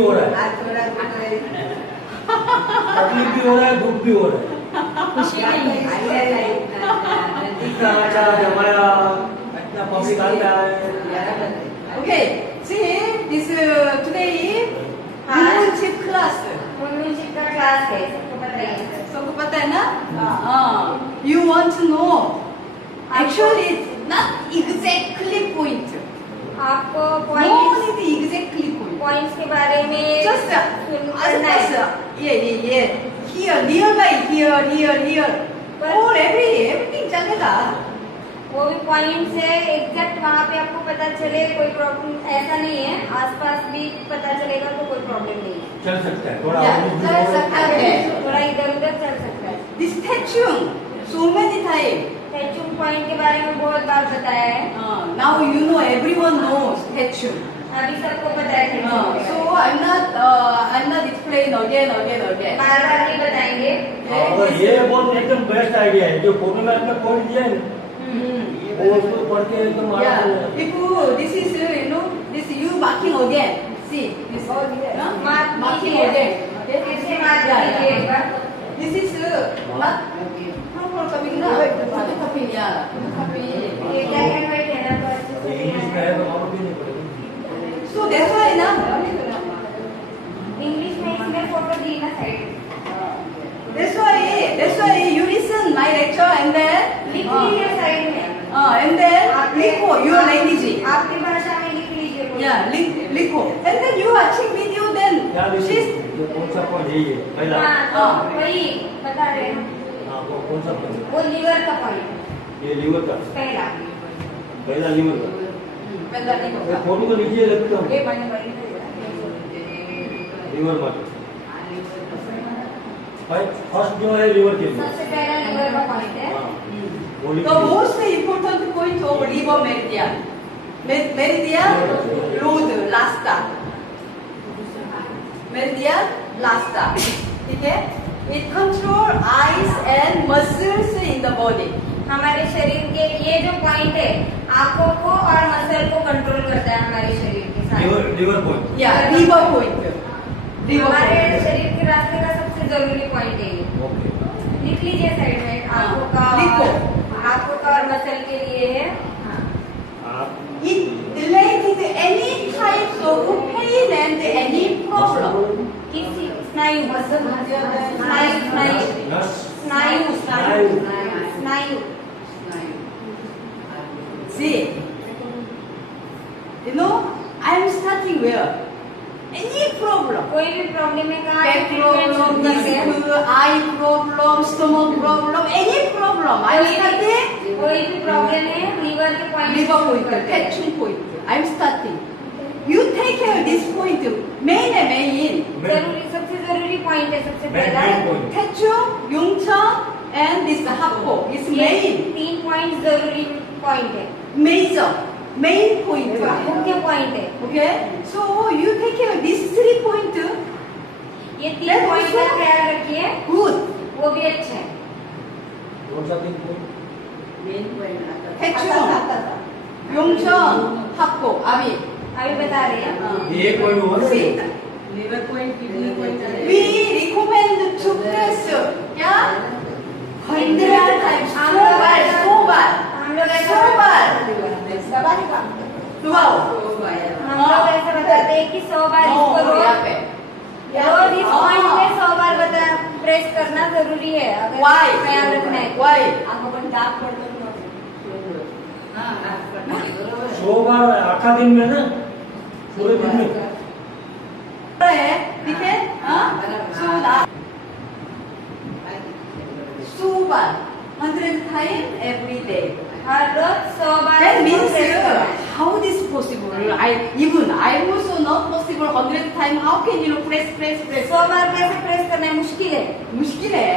भी हो रहा है, आज थोड़ा तकलीफ भी हो रहा है, दुख भी हो रहा है। खुशी नहीं है। इतना अच्छा हमारा इतना पब्लिक आता है। Okay, see this today Moonship class. मुंशिप का क्लास है, सबको पता है। सबको पता है ना? You want to know? Actually, it's not exactly point. आपको No points need exactly point. Points के बारे में Just सुनना है। yeah. Here, nearby, here. But- All everything चलेगा. वो भी पॉइंट्स है, एग्जैक्ट वहाँ पे आपको पता चले, कोई प्रॉब्लम ऐसा नहीं है। आसपास भी पता चलेगा तो कोई प्रॉब्लम नहीं है। चल सकता है थोड़ा, Yeah, चल सकता है। थोड़ा इधर उधर चल सकता है। This statue, so many times. टेचुंग पॉइंट के बारे में बहुत बार बताया है। Now you know, everyone knows statue. अभी सबको पता है टेचुंग के So बारे I'm not explain again. में। बार बार नहीं बताएंगे। और ये बहुत एकदम बेस्ट आइडिया है, जो फोटो में आपने पॉइंट दिया है ना, वो उसको पढ़ के एकदम Yeah. If this is this you marking again. See this. Marking again. Okay. फिर से मार्क कीजिए एक बार। This is not proper copying ना. Photocopying या. Photocopy. ये ब्लैक एंड व्हाइट है ना, तो अच्छे से इंग्लिश में ध्यान है तो मालूम भी नहीं पड़ेगा। So that's why ना. इंग्लिश में इसमें फोटो दी ना side. That's why you listen my lecture and then लिख लीजिए साइड में। and then लिखो your language. आपकी भाषा में लिख लीजिए कोई। Yeah, लिखो. And then you watching video then. क्या लिखी? She's ये कौन सा पॉइंट है, ये पहला? हाँ, तो वही बता रहे हैं। हाँ, वो कौन सा पॉइंट? वो लीवर का पॉइंट ये लीवर का, पहला। पहला लीवर का। पहला लिखो. ये फोटो को नीचे रखता हूँ, ये मैंने पढ़ी थी। लीवर मत। फर्स्ट जो है लीवर के लिए। सबसे पहला लीवर का पॉइंट है। हाँ, वो लिख The लीजिए। most important point of liver meridian. Meridian road lasta. Meridian lasta. ठीक है? It control eyes and muscles in the body. हमारे शरीर के ये जो पॉइंट है, आंखों को और मसल को कंट्रोल करता है हमारे शरीर के साथ। Liver point. Yeah, liver point. Liver हमारे point. शरीर के रास्ते का सबसे जरूरी पॉइंट है ये। ओके। लिख लीजिए साइड में। आंखों का लिखो। आंखों का और मसल के लिए है। आप It related any types of pain and any problem. किसी स्नायु स्नायु नस, स्नायु स्नायु। स्नायु। See, I am starting where? Any problem. कोई भी प्रॉब्लम है, कहाँ Back ट्रीटमेंट शुरू problem, करते हैं। disc, eye problem, stomach problem, any problem. I am starting कोई भी प्रॉब्लम है, लीवर के point liver point, tension point. I am starting. You take care of this point. Main है main. जरूरी सबसे जरूरी पॉइंट है सबसे Main पहला। point. Tension, Yongchang, and this Happo is ये main. 3 पॉइंट जरूरी पॉइंट है, Major, main point. मुख्य पॉइंट है। Okay, so you take care of these 3 point. ये 3 पॉइंट का ख्याल रखिए, Good. वो भी अच्छे हैं। कौन सा दिन को? Tension, Yongchang, Happo, Abi. अभी बता रहे हैं। ये कोई हुआ ना? See, liver point, kidney point we recommend to press, yeah, 100 times, so bad. हम लोग ऐसा So bad. Wow. हम लोग ऐसा बताते हैं कि 100 बार No, इसको यहाँ रोज पे. इस पॉइंट पे 100 बार बता प्रेस करना जरूरी है, अगर Why? ख्याल रखना है। Why? सो बार आखा दिन में ना, पूरे दिन में। है, ठीक है? हाँ? So that. So bad. 100 times every day. Her rose 100 bar That इसको means press करना। how this possible? I also not possible 100 times. How can you press? 100 बार कैसे प्रेस करना है, मुश्किल है। मुश्किल है.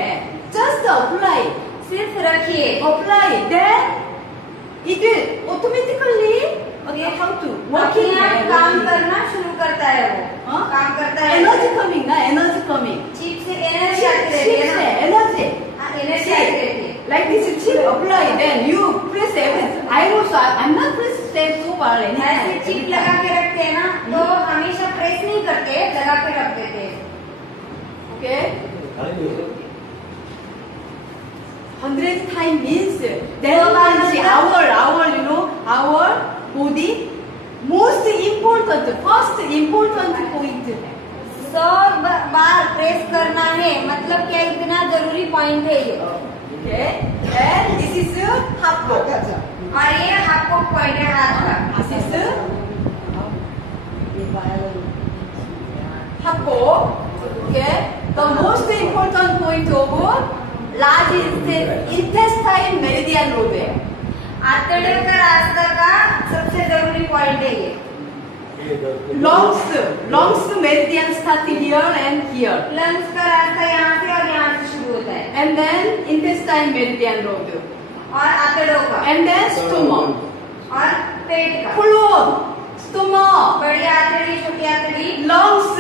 Just apply. सिर्फ रखिए। Apply. Then it will automatically how to working. अपने आप काम करना शुरू करता है वो। हाँ? काम करता है। Energy coming ना, energy coming. चिप से एनर्जी आती रहती है ना। Energy. एनर्जी आती रहती है। Like this chip apply, then you press everything. I'm not press so far ऐसे चिप लगा के रखते हैं ना, तो हमेशा प्रेस नहीं करते, लगा के रख देते हैं। Okay? खाली 100 times means that So, means our you know our body most important first important point है. 100 बार प्रेस करना है, मतलब क्या इतना जरूरी पॉइंट है ये। Okay? And this is happo. और ये आपको पॉइंट है हाथ का। This is happo. Okay? The most important point of large intestine meridian road है. आंतड़ियों का रास्ता का सबसे जरूरी पॉइंट है ये। Lungs meridian start here and here. Lungs का रास्ता यहाँ से और यहाँ से शुरू होता है, And then intestine meridian road. और आंतड़ों का, And then stomach. और पेट का। Colon, stomach, बड़ी आंतड़ी, छोटी आंतड़ी, lungs.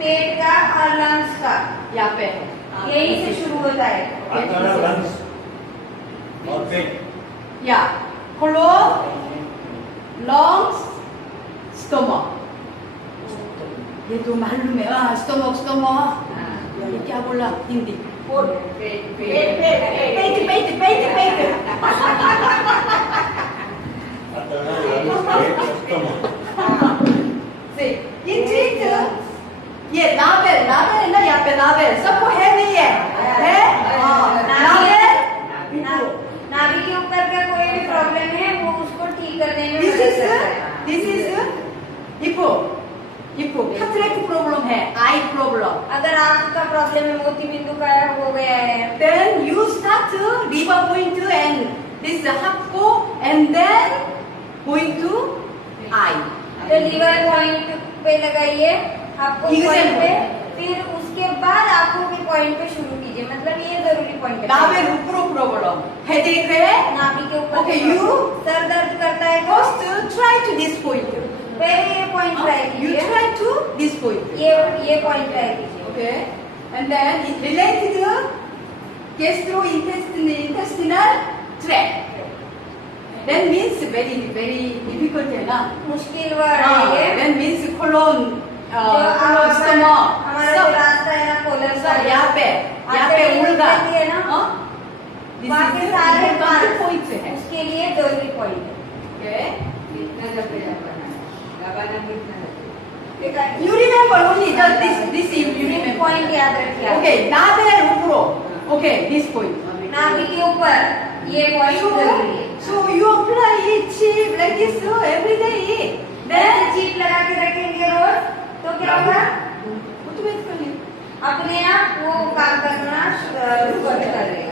पेट का और लंग्स का, यहाँ पे है. यही से शुरू होता है। आंतड़ा, लंग्स और पेट। Yeah. Colon, lungs, stomach. ये तो मालूम है. stomach. ये क्या बोला हिंदी? पेट. आंतड़ा, लंग्स, पेट, स्टमक। See, ये treat ये नावेल है ना, यहाँ पे नावेल सबको है नहीं है? नावेल. नाभि के ऊपर का कोई भी प्रॉब्लम है वो उसको ठीक करने में मदद करता है। This is hippo cataract problem है, आई प्रॉब्लम. अगर आपका प्रॉब्लम है मोती बिंदु का हो गया है, Then you start liver point and this happo and then going to eye. तो लीवर पॉइंट पे लगाइए आपको पॉइंट पे, फिर उसके बाद आंखों के पॉइंट पे शुरू कीजिए, मतलब ये जरूरी पॉइंट है। नावेल ऊपर प्रॉब्लम हेडेक है. नाभि के ऊपर Okay, you सर दर्द करता है तो first try to this point. पहले ये पॉइंट ट्राई You कीजिए, try to this point. ये पॉइंट ट्राई कीजिए। Okay, and then it related gastrointestinal tract. That means very difficult है ना. मुश्किल वर्ड है ये। That means colon, colon stomach. हमारा जो रास्ता है ना कोलर का, यहाँ पे उल्गा. है ना, वहाँ के सारे important point है. उसके लिए जरूरी पॉइंट है। Okay. You remember only this you remember. Point याद रखिए आप। Okay, नावेल ऊपर. Okay, this point. नाभि के ऊपर ये पॉइंट जरूरी है। So you apply chip like this every day. then chip लगा के रखेंगे रोज तो क्या होगा, Automatically. अपने आप वो काम करना शुरू कर देगा।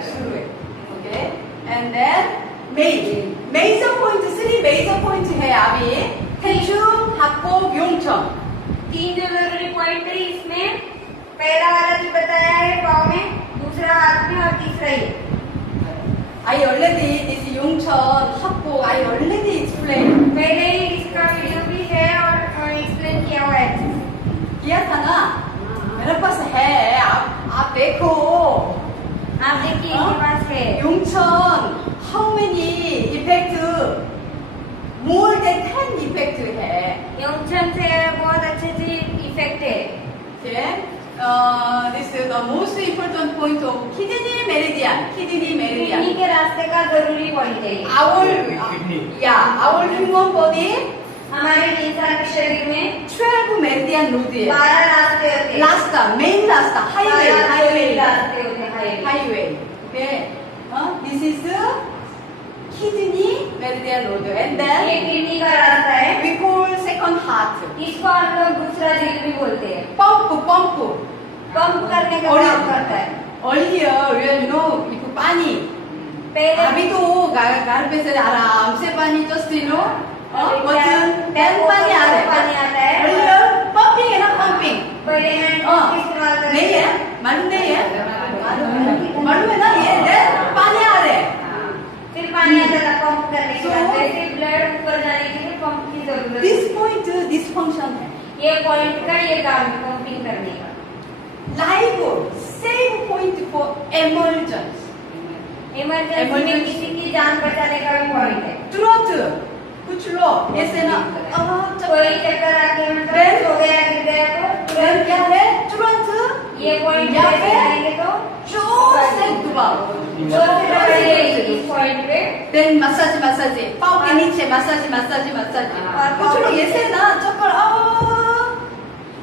Okay, and then major point 3 major point है अभी. हेजू हापो ब्योंगचन. 3 जो जरूरी पॉइंट है इसमें, पहला वाला जो बताया है पाँव में, दूसरा हाथ में और तीसरा ये। I already this Yongcheon Happo I already explained. पहले ही इसका वीडियो भी है और एक्सप्लेन किया हुआ है। किया था ना? मेरे पास है. आप देखो. आप देखिए इसके पास है। Yongcheon how many effect? More than 10 effect है. यंगचन से बहुत अच्छे इफेक्ट है। Okay. This is the most important point of kidney meridian. Kidney के रास्ते का जरूरी पॉइंट है ये। Our human body हमारे इंसान के शरीर में 12 meridian road है. 12 रास्ते होते हैं। रास्ता, main रास्ता, highway. रास्ते होते हैं, Highway. Okay. This is the kidney meridian road, and ये then किडनी का रास्ता है। we call second heart. इसको हम लोग दूसरा दिल भी बोलते हैं। Pump. पंप करने का काम करता है। Earlier, you know, itu पानी. पहले अभी तो घर पे से आराम से पानी just you know, टैप पानी आ रहा है. Earlier pumping है ना, pumping. पहले हैंड पंप इस्तेमाल करते नहीं है, मालूम नहीं है. मालूम है ना ये पानी आ रहा है. फिर पानी आता था पंप करने के बाद, So- जैसे ब्लड ऊपर जाने के लिए पंप की जरूरत This है। point dysfunction है. ये पॉइंट का ये काम है पंपिंग करने का। Like same point for emergency. Emergency में किसी की जान बचाने का भी पॉइंट है। तुरंत कुछ लोग ऐसे ना कोई चक्कर आके मतलब Then- हो गया कि ये पॉइंट यहाँ पे पे जाएंगे तो जोर से दबाओ, जोर से दबाइए इस पॉइंट पे देन मसाज पाँव के नीचे मसाज और कुछ लोग ऐसे ना चक्कर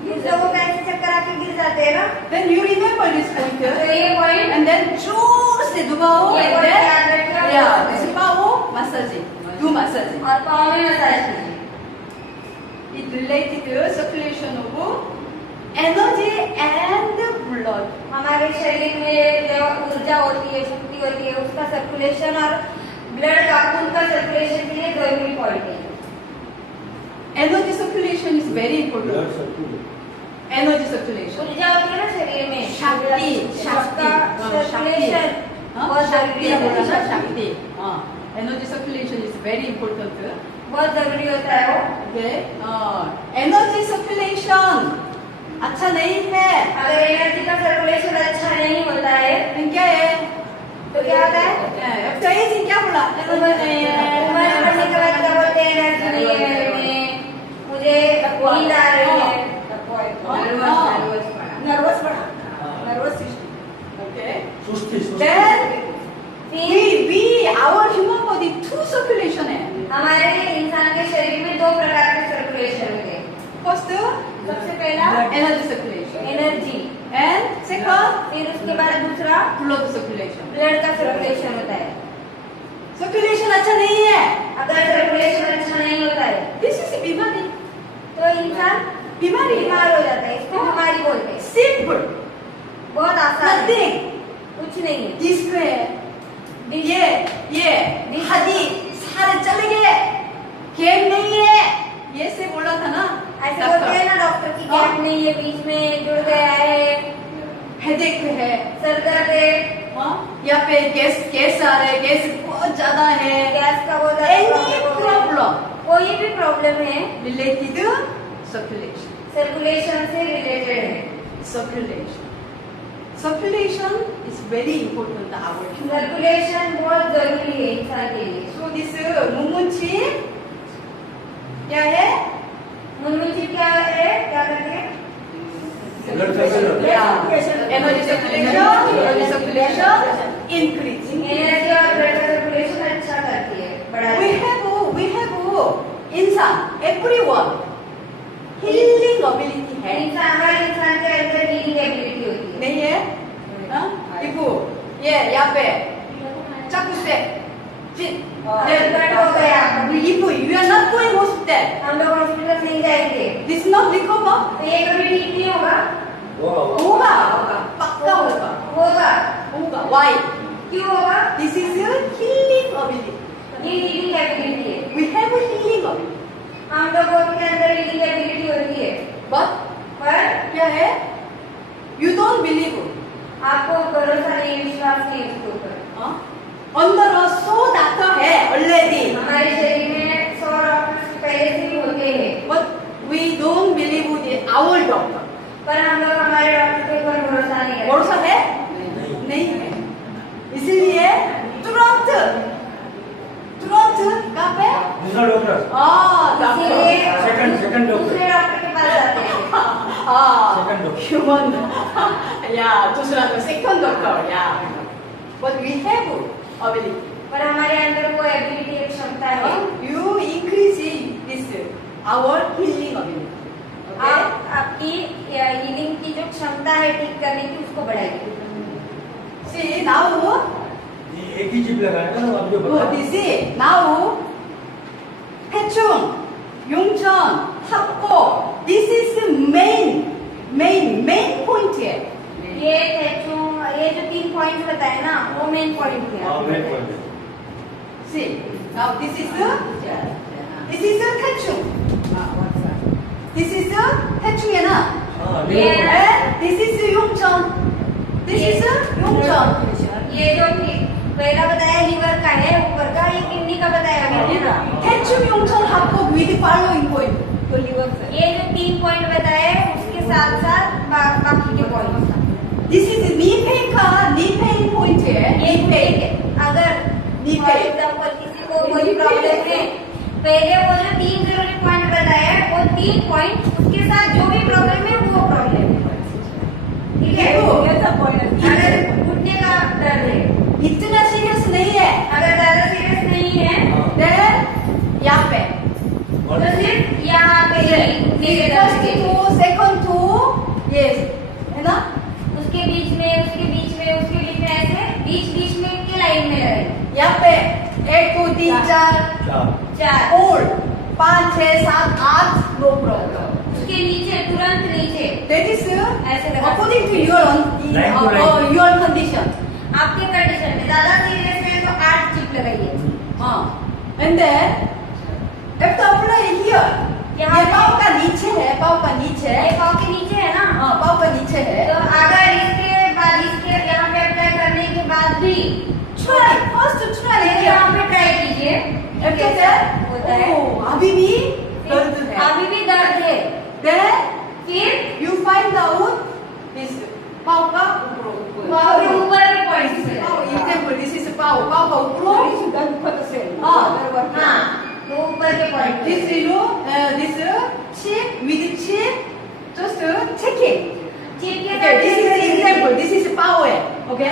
कुछ लोगों का ऐसे चक्कर आके गिर जाते हैं ना, then you remember this तो point ये पॉइंट and then जोर से दबाओ ये and point then याद रखिए। yeah this पाँव मसाज do massage. और पाँव में मसाज कीजिए। It related to circulation of energy and blood. हमारे शरीर में जो ऊर्जा होती है, शक्ति होती है, उसका सर्कुलेशन और ब्लड का खून का सर्कुलेशन के लिए जरूरी पॉइंट है। Energy circulation is very important. Blood circulation, Energy circulation. ऊर्जा होती है ना शरीर में, शक्ति, उसका सर्कुलेशन बहुत जरूरी है। शक्ति. Energy circulation is very important. बहुत जरूरी होता है वो। Okay. Energy circulation अच्छा नहीं है. अगर एनर्जी का सर्कुलेशन अच्छा नहीं होता है then क्या है? तो क्या होता है? After aging क्या बोला? उम्र बढ़ने के बाद क्या बोलते हैं? एनर्जी नहीं है मेरे में, मुझे नींद आ रही है, नर्वस सिस्टम। Okay. सुस्ती Then फिर we our human body two circulation है. हमारे इंसान के शरीर में दो प्रकार के सर्कुलेशन होते हैं। First सबसे पहला energy circulation energy, and second फिर उसके बाद दूसरा blood circulation. ब्लड का सर्कुलेशन होता है। Circulation अच्छा नहीं है. अगर सर्कुलेशन अच्छा नहीं होता है This is बीमारी. तो इंसान बीमारी. बीमार हो जाता है। इसको बीमारी बोलते हैं। Simple. बहुत आसान है, Nothing. कुछ नहीं है। डिस्क है. ये हड्डी सारे चले गए. गेम नहीं है. ये से बोला था ना. ऐसे बोलते हैं ना डॉक्टर की गैप नहीं है, बीच में जुड़ गया है, हेडेक है. सर दर्द है, यहाँ पे गैस आ रहा है. गैस बहुत ज्यादा है. गैस का बहुत Any ज्यादा problem कोई भी प्रॉब्लम है related to circulation. सर्कुलेशन से रिलेटेड है। Circulation is very important to our human. Circulation बहुत जरूरी है इंसान के लिए। So this मुमुंची क्या है? मुनमुची क्या है? क्या करती है? Blood pressure, Energy circulation increasing. Energy और ब्लड का सर्कुलेशन अच्छा करती है, बढ़ाती We है। have इंसान everyone healing ability है. हर इंसान के अंदर हीलिंग एबिलिटी होती है। नहीं है? देखो ये यहाँ पे चाकू से कट हो गया। If you are not going hospital, हम लोग हॉस्पिटल नहीं जाएंगे this not recover. तो ये कभी ठीक नहीं होगा। होगा, पक्का होगा. Why? क्यों होगा? This is a healing ability. ये हीलिंग एबिलिटी है। We have a healing ability. हम लोगों के अंदर हीलिंग एबिलिटी होती है, But पर क्या है? You don't believe. आपको भरोसा नहीं, विश्वास नहीं उसके ऊपर। अंदर 100 डॉक्टर है already. हमारे शरीर में 100 डॉक्टर्स पहले से ही होते हैं, But we don't believe in our doctor. पर हम लोग हमारे डॉक्टर के ऊपर भरोसा नहीं करते। भरोसा है? नहीं है. इसलिए तुरंत कहाँ पे? दूसरा डॉक्टर, इसीलिए सेकंड डॉक्टर, दूसरे डॉक्टर के पास जाते हैं। Second doctor. Human. दूसरा तो second doctor. But we have ability. पर हमारे अंदर वो एबिलिटी, एक क्षमता है। You increase this our healing ability. Okay? आप आपकी हीलिंग की जो क्षमता है ठीक करने की, उसको बढ़ाइए। See now. ये एक ही चिप लगाया ना आप जो Oh, बताया। this is now 해충, 용천, 합보. This is the main point here. ये जो 3 पॉइंट बताए ना, वो मेन पॉइंट है। हाँ, मेन पॉइंट है। See now this is the 해충. This is the 해충이나. हाँ, ये- And this is the 용천. This is the 용천. ये जो पहला बताया लीवर का है, ऊपर का ये किडनी का बताया मैंने ना। 해충, 용천, 합보 with the following point. तो liver से. ये जो 3 पॉइंट बताए, उसके साथ साथ बाकी के point. This is the knee pain point here. ये ठीक है। अगर Knee फॉर pain. एग्जाम्पल किसी को कोई प्रॉब्लम है, पहले वो जो 3 जरूरी पॉइंट बताया है, वो 3 पॉइंट उसके साथ जो भी प्रॉब्लम है वो प्रॉब्लम है, ठीक ठीक है। देखो, कैसा point है? अगर घुटने का दर्द है, इतना सीरियस नहीं है, अगर ज्यादा सीरियस नहीं है देन यहाँ पे तो सिर्फ यहाँ पे ही घुटने के दर्द के लिए। सेकंड टू ये है ना, उसके बीच में ऐसे बीच में के लाइन में लगे यहाँ पे 1 2 3 4 चार। 4 5 6 7 8 नो प्रॉब्लम। उसके नीचे तुरंत नीचे That is ऐसे लगा। according to your Line to line. your condition. आपके कंडीशन में ज्यादा सीरियस है तो 8 चिप लगाइए। And then after apply here, यहाँ ये पे- पाँव का नीचे है, पाँव का नीचे ये है, पाँव के नीचे है ना, हाँ पाँव का नीचे है। तो अगर इसके बाद इसके यहाँ पे अप्लाई करने के बाद भी Try first try फिर here. यहाँ पे ट्राई कीजिए। After कैसा that, होता है? oh अभी भी दर्द है। अभी भी दर्द है, Then फिर you find out this पाँव का ऊपर। पाँव के ऊपर के पॉइंट से Example, this is पाँव का ऊपर। हाँ, तो ऊपर के point This this chip with chip, just checking. Chip के Okay, साथ this is check example. करिए। This is power. Okay.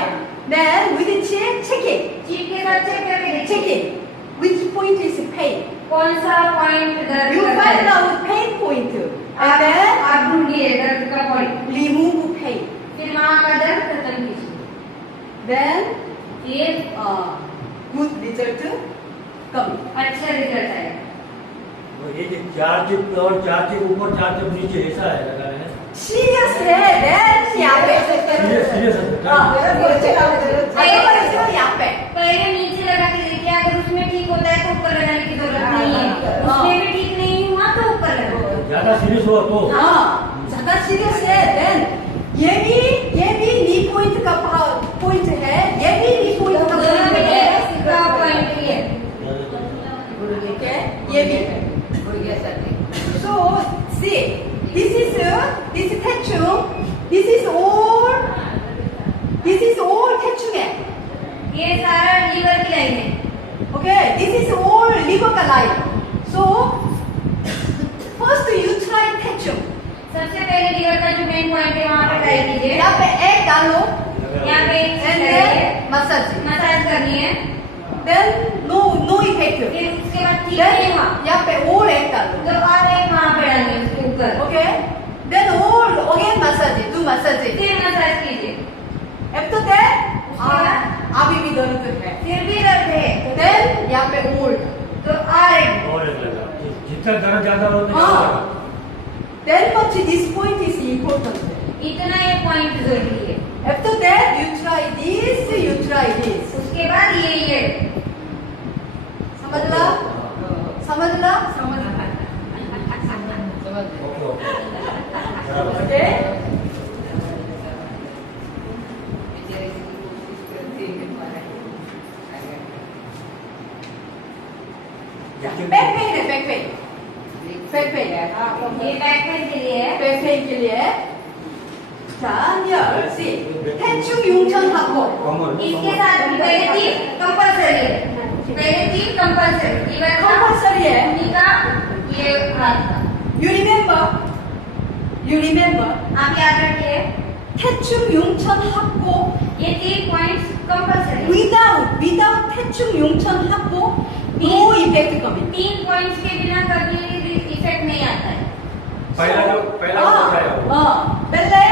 Then with the chip, checking, chip के साथ चेक करके देखिए checking. Which point is pain? कौन सा पॉइंट दर्द You करता find है। out pain point, आप and then आप ढूंढिए दर्द का पॉइंट, remove pain. फिर वहाँ का दर्द खत्म कीजिए, Then फिर good result come. अच्छा रिजल्ट आएगा। ये जो 4 चिप और 4 चिप ऊपर 4 चिप नीचे ऐसा है लगा रहे हैं। Serious है, then यहाँ पे। सीरियस यहाँ पे। पहले नीचे लगा के देखिए, अगर उसमें ठीक होता है तो ऊपर लगाने की जरूरत नहीं है, उसमें भी ठीक नहीं हुआ तो ऊपर लगाओ। ज्यादा सीरियस हुआ तो हाँ, ज्यादा सीरियस है, then ये भी नी पॉइंट का पॉइंट है, ये भी नी पॉइंट का दोनों पॉइंट में है, इसका पॉइंट ही है। ठीक है, ये भी है। So see, this is tension, this is all tension है, ये सारा लीवर की लाइन है। okay, this is all liver का line. So first you try tension, सबसे पहले लीवर का जो मेन पॉइंट है वहाँ पे ट्राई कीजिए। यहाँ पे एक डालो, यहाँ पे एक and करिए, then massage, मसाज करनी है, then no effect. फिर उसके बाद ठीक Then नहीं हुआ यहाँ पे और एक डालो, तो और एक वहाँ पे डालिए उसके ऊपर, okay, then all again massage, do massage. फिर मसाज कीजिए। After that, अभी भी दर्द है, फिर भी दर्द है then यहाँ पे all, तो और एक, और एक लगा। जितना दर्द ज्यादा होता है हाँ, then much this point is important. इतना ये पॉइंट जरूरी है। After that, you try this. उसके बाद ये समझला? समझला? Okay? Back pain है, back pain. Back pain है, ये बैक पेन के लिए है। back pain के लिए. 자, here, see. 대충 융천하고. इसके साथ भी पहले 3 कंपल्सरी है, पहले 3 कंपल्सरी, लीवर का, कंपल्सरी है. किडनी का, ये हाथ का। You remember? You remember? आप याद रखिए 대충 융천하고. ये 3 points compulsory. Without 대충 융천하고, no effect coming. 3 points के बिना कभी इफेक्ट नहीं आता है। पहला होता है वो। पहले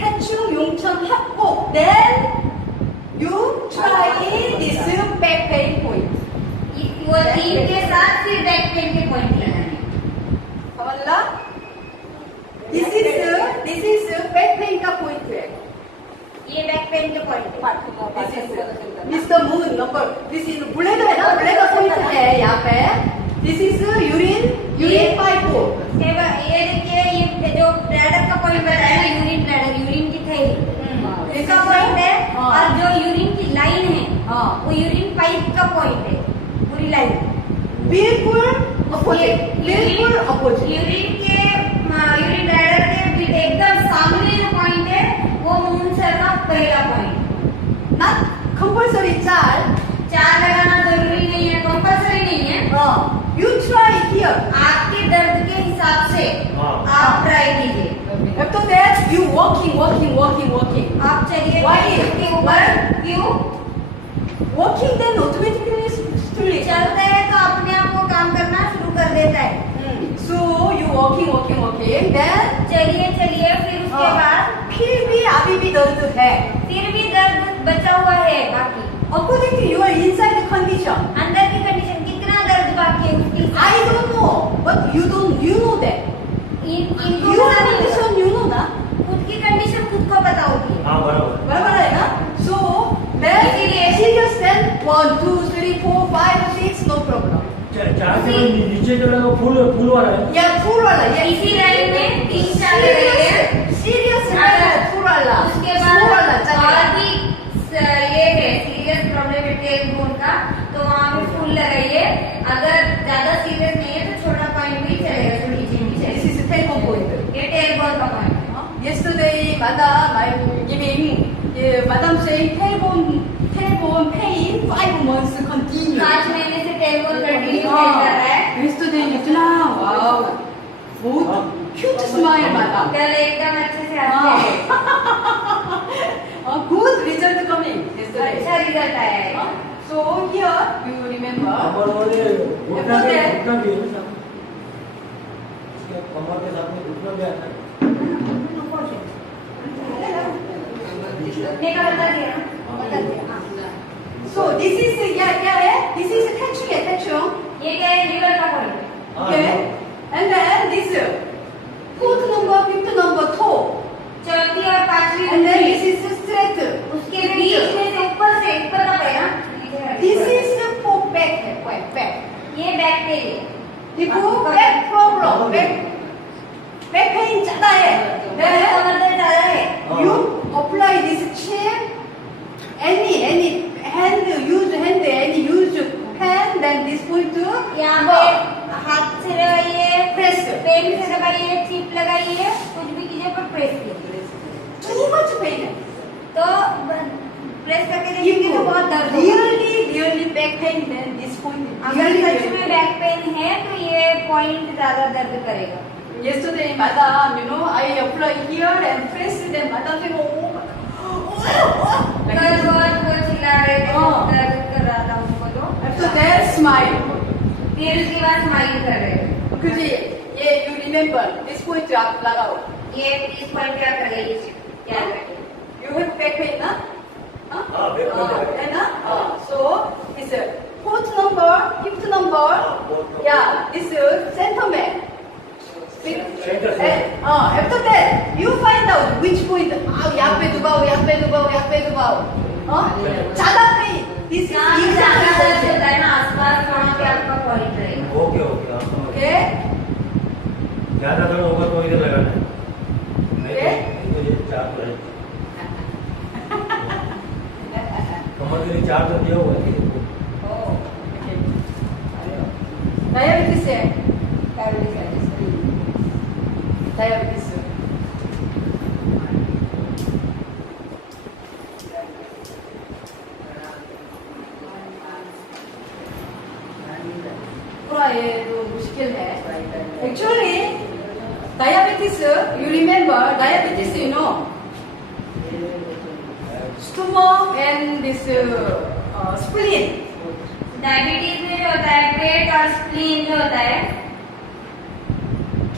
대충 융천하고, then you try this back pain point. वो 3 के साथ फिर बैक पेन के पॉइंट लगाने। समझला? This is back pain का point है. ये बैक पेन के पॉइंट है। This is Mr. Moon number. This is black है ना, ब्लैक का point है यहाँ पे. This is urine pipe. ये देखिए, ये जो ब्लैडर का पॉइंट बताया ना, यूरिन की थैली, इसका पॉइंट है। और जो यूरिन की लाइन है, वो यूरिन पाइप का पॉइंट है, पूरी लाइन। बिल्कुल opposite. बिल्कुल opposite. यूरिन ब्लैडर के एकदम सामने जो पॉइंट है, वो मून सर का पहला पॉइंट। Not compulsory चार. चार लगाना जरूरी नहीं है, कंपल्सरी नहीं है। You try here. आपके दर्द के हिसाब से हाँ। आप ट्राई कीजिए। After that, you walking. आप चलिए Why? के ऊपर क्यों Walking then automatically sleep. चलते हैं तो अपने आप वो काम करना शुरू कर देता है So you walking. Then चलिए चलिए फिर उसके बाद फिर भी अभी भी दर्द है. फिर भी दर्द बचा हुआ है बाकी According to your inside condition, अंदर की कंडीशन कितना दर्द बाकी है उसकी I don't know, but you know that. इनको Your पता नहीं होगा। condition you know ना. खुद की कंडीशन खुद को पता होगी हाँ बराबर बराबर है ना? So then इसीलिए serious then 1, 2, 3, 4, 5, 6 no problem. चार से नीचे जो है वो फूल वाला है या फुल वाला ये इसी लाइन में 3-4 लगाइए सीरियस अगर फुल वाला उसके फुल वाला बाद चलेगा. और भी ये है सीरियस प्रॉब्लम है टेल बोन का तो वहाँ पे फुल लगाइए अगर ज्यादा सीरियस नहीं है तो छोटा पॉइंट भी चलेगा जो नीचे भी This चलेगा is telephone point. ये टेल बोन का पॉइंट है Yesterday, Madam, I'm giving Madam saying telephone pain 5 months continue. 5 महीने से टेल बोन कंटिन्यू कर रहा है Yesterday, इतना wow, बहुत cute smile, Madam. कल एकदम अच्छे से हंसते हैं Good result coming yesterday. अच्छा रिजल्ट आया है So here you remember. कमर वाले घुटना भी है ना इसके कमर के साथ में घुटना भी आता है ने का बता दिया बता दिया So this is क्या है? This is tension. ये क्या है लीवर का point Okay. And then this fourth number, fifth number, toe. चौथी और पांचवी And then उंगली। this is straight. उसके बीच में से ऊपर का पैर ना This is for back. ये बैक पे है देखो back problem, back pain ज्यादा है. Then कमर दर्द ज्यादा है you apply this chair. Any hand, use pen. Then this point to यहाँ पे हाथ से लगाइए press. पेन से दबाइए चिप लगाइए कुछ भी कीजिए पर प्रेस कीजिए Too much pain. तो प्रेस करके देखिए तो बहुत दर्द होगा Really back pain. Then this point. अगर सच में बैक पेन है तो ये पॉइंट ज्यादा दर्द करेगा Yesterday, Madam, I apply here and press. Then Madam said, कल बहुत वो चिल्ला रहे थे हाँ। दर्द कर रहा था उनको तो After that, smile. फिर उसके बाद स्माइल कर रहे थे Because you remember this point आप लगाओ. ये इस पॉइंट पे आप लगाइए क्या करेंगे You have back pain, ना? हाँ, back pain है. है ना? So it's fourth number, fifth number. fourth number. Yeah, this center man. Center. After that, you find out which point. यहाँ पे दबाओ. ज़्यादा pain. This is जहाँ पे ज्यादा दर्द exactly. होता है ना आसपास वहाँ पे आपका पॉइंट रहेगा ओके हाँ, समझ गया। Okay. ज्यादा दर्द होगा तो इधर लगाना है ओके। नहीं तो ये चार तो है कमर के लिए चार तो दिया हुआ है Diabetes है. Diabetes. थोड़ा ये तो मुश्किल है. Actually, diabetes, you remember diabetes, stomach and this spleen. Diabetes में जो होता है पेट और स्प्लीन जो होता है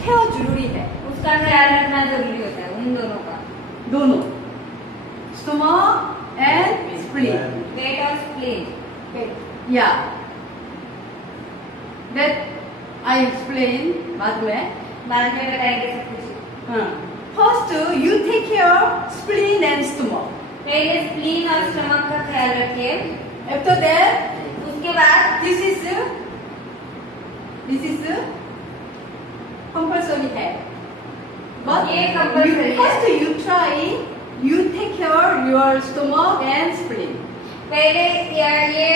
क्या जरूरी है? उसका ख्याल रखना जरूरी होता है उन दोनों का दोनों. Stomach and spleen. पेट और spleen Yeah. That I explain बाद में. बाद में बताएंगे सब कुछ First, you take care spleen and stomach. पहले स्प्लीन और स्टमक का ख्याल रखिए After that, उसके बाद this is compulsory है. But ये compulsory है. first you try, you take care your stomach and spleen. पहले ये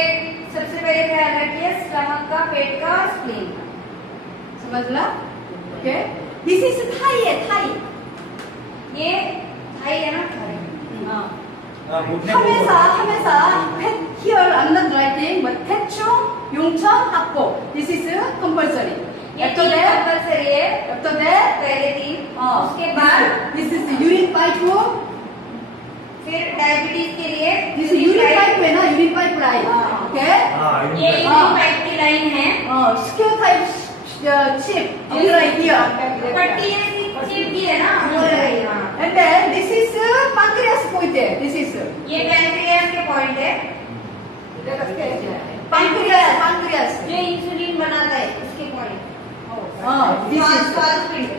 सबसे पहले ख्याल रखिए स्टमक का पेट का और स्प्लीन का समझला? Okay. This is thigh है thigh. ये थाई है ना थाई हाँ, घुटने को हमेशा here I'm not writing but 태총, 용천, 학보. This is compulsory. ये After तीन that, कंपल्सरी है after that, पहले तीन हाँ, उसके बाद this फिर डायबिटीज के लिए This is urine pipe है ना, urine pipe line. Okay? हाँ ये यूरिन पाइप की लाइन है। Scale type chip is right here. पट्टी जैसी चिप भी है ना, वो है यहाँ। And then this is pancreas point है. This is ये पैंक्रियास के पॉइंट है, pancreas. जो इंसुलिन बनाता है उसके point. This is स्वादुपिंड।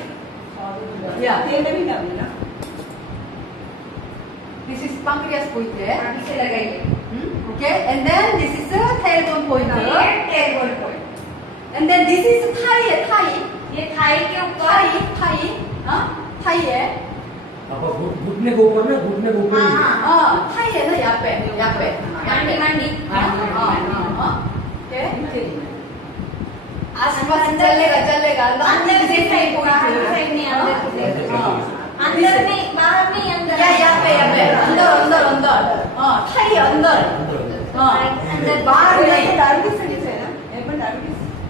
yeah. This is pancreas point है. आगे से लगाइए। Okay? And then this is tailbone point. ये table point. And then this is thigh है, thigh. ये थाई के ऊपर। thigh. हाँ? thigh है. अब घुटने के ऊपर ना, घुटने के ऊपर ही। thigh है ना यहाँ पे, यहाँ पे. मंडी मंडी। Okay? आसपास चलेगा. अंदर से साइड, बाहर की साइड नहीं, अंदर की साइड। अंदर नहीं, बाहर नहीं, अंदर। यहाँ पे. अंदर. thigh अंदर. अंदर बाहर नहीं.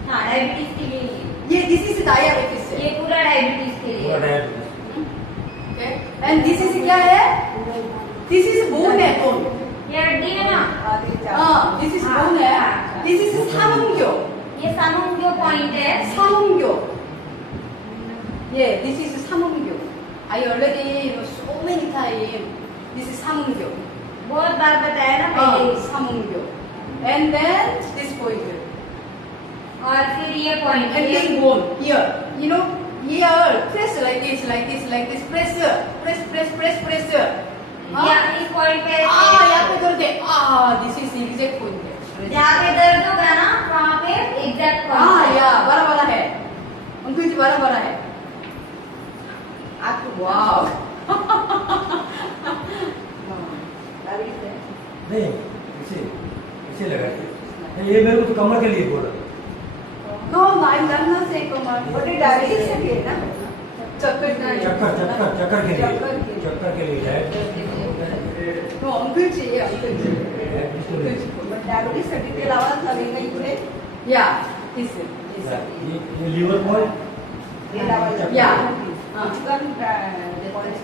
हाँ, डायबिटीज के लिए ये this is diabetes है. ये पूरा डायबिटीज के पूरा लिए। Diabetes. Okay? And this is क्या है? This is bone है, bone. ये हड्डी है ना, this is bone है. This is 삼음교. ये सामुंग्यो पॉइंट है। 삼음교. Yeah, this is 삼음교. I already so many times. This is 삼음교. बहुत बार बताया ना पहले। 삼음교. And then this point. और फिर ये पॉइंट And है। this bone here. You know, here press like this. Press. या इस पॉइंट पे यहाँ पे करके this is exact point है. जहाँ पे दर्द होगा ना, वहाँ पे एग्जैक्ट हाँ पॉइंट। या बड़ा है. अंकुल जी बड़ा है. आपको वाव. नहीं, इसे लगा। ये मेरे को तो कमर के लिए बोला। No, I'm not saying चक्कर के लिए है। No, अंकुल जी है. Yeah, this is. ये liver point. Yeah. Bukan diabetes.